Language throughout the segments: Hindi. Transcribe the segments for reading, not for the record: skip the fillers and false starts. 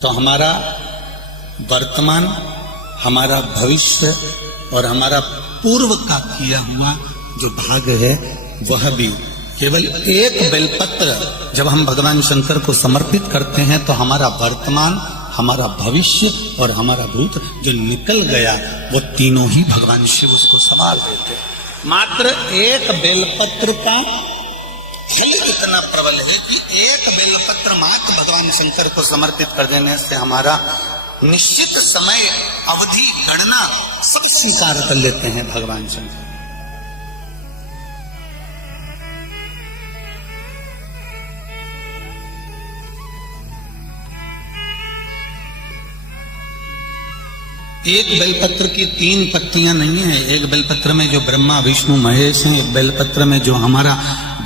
तो हमारा वर्तमान, हमारा भविष्य और हमारा पूर्व का किया हुआ जो भाग है वह भी केवल एक बेलपत्र जब हम भगवान शंकर को समर्पित करते हैं तो हमारा वर्तमान, हमारा भविष्य और हमारा भूत जो निकल गया वो तीनों ही भगवान शिव उसको संभाल देते। मात्र एक बेलपत्र का फल इतना प्रबल है कि एक बेलपत्र मात्र भगवान शंकर को समर्पित कर देने से हमारा निश्चित समय अवधि गणना सब स्वीकार कर लेते हैं भगवान शंकर। एक बेलपत्र की 3 पत्तियां नहीं है। एक बेलपत्र में जो ब्रह्मा विष्णु महेश हैं, एक बेलपत्र में जो हमारा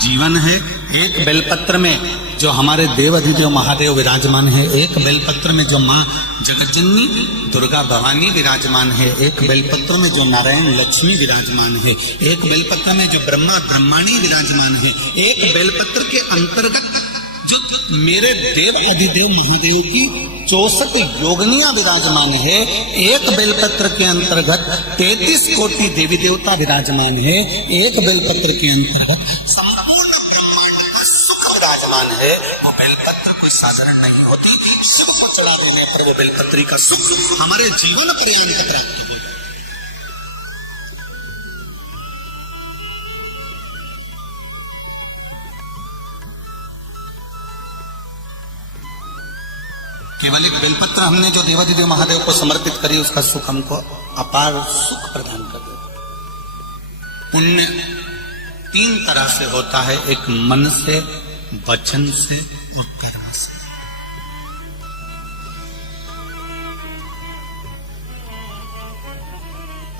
जीवन है, एक बेलपत्र में जो हमारे देव अधिदेव महादेव विराजमान है, एक बेलपत्र में जो माँ जगज्जननी दुर्गा भवानी विराजमान है, एक बेलपत्र में जो नारायण लक्ष्मी विराजमान है, एक बेलपत्र में जो ब्रह्मा ब्रह्माणी विराजमान है, एक बेलपत्र के अंतर्गत जो मेरे देव अधिदेव महादेव की 64 योगनियां विराजमान है, एक बेलपत्र के अंतर्गत 33 कोटि देवी देवता विराजमान है, एक बेलपत्र के अंतर्गत संपूर्ण ब्रह्मांड का सुख विराजमान है। वो बेलपत्र कोई साधारण नहीं होती। शिव को चढ़ा देने पर वो बेलपत्री का सुख हमारे जीवन पर्यंत प्राप्त होगी। केवल एक बेलपत्र हमने जो देवाधिदेव महादेव को समर्पित करी उसका सुख हमको अपार सुख प्रदान कर देता। पुण्य 3 तरह से होता है, एक मन से, वचन से और कर्म से।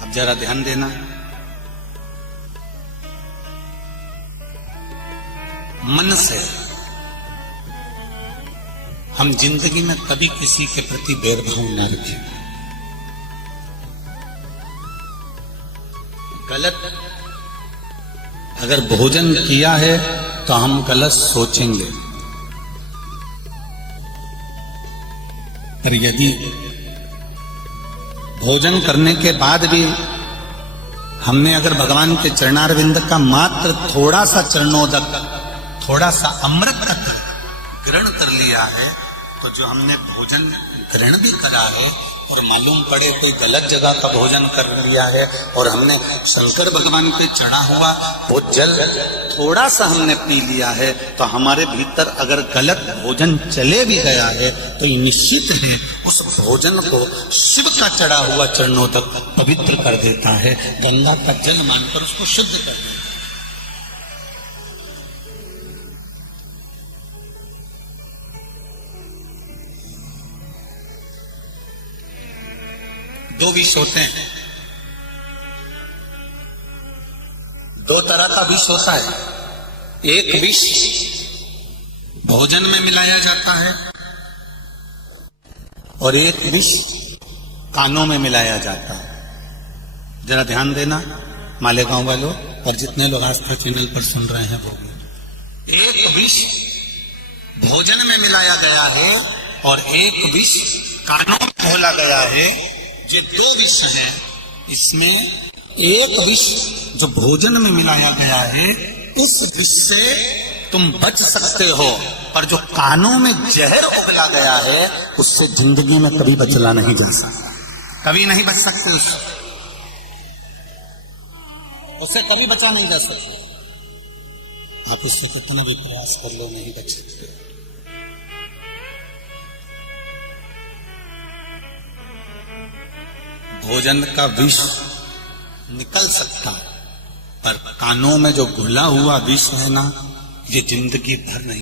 अब जरा ध्यान देना, मन से हम जिंदगी में कभी किसी के प्रति भेदभाव न रखें। गलत अगर भोजन किया है तो हम गलत सोचेंगे, पर यदि भोजन करने के बाद भी हमने अगर भगवान के चरणारविंद का मात्र थोड़ा सा चरणोदक, थोड़ा सा अमृत ग्रहण कर लिया है, तो जो हमने भोजन ग्रहण भी करा है और मालूम पड़े कोई गलत जगह का भोजन कर लिया है और हमने शंकर भगवान पे चढ़ा हुआ वो जल थोड़ा सा हमने पी लिया है, तो हमारे भीतर अगर गलत भोजन चले भी गया है तो ये निश्चित है उस भोजन को शिव का चढ़ा हुआ चरणोदक पवित्र कर देता है, गंगा का जल मानकर उसको शुद्ध कर देता है। दो विष होते हैं, 2 तरह का विष होता है। एक विष भोजन में मिलाया जाता है और एक विष कानों में मिलाया जाता है। जरा ध्यान देना मालेगांव वालों और जितने लोग आस्था चैनल पर सुन रहे हैं वो भी, एक विष भोजन में मिलाया गया है और एक विष कानों में घोला गया है। ये 2 विष हैं। इसमें एक विष जो भोजन में मिलाया गया है उस विष से तुम बच सकते हो, पर जो कानों में जहर उगला गया है उससे जिंदगी में कभी बचला नहीं जा सकता, कभी नहीं बच सकते उससे कभी बचा नहीं जा सकता। आप उससे कितना भी प्रयास कर लो नहीं बच सकते। भोजन का विष निकल सकता, पर कानों में जो घुला हुआ विष है ना, ये जिंदगी भर नहीं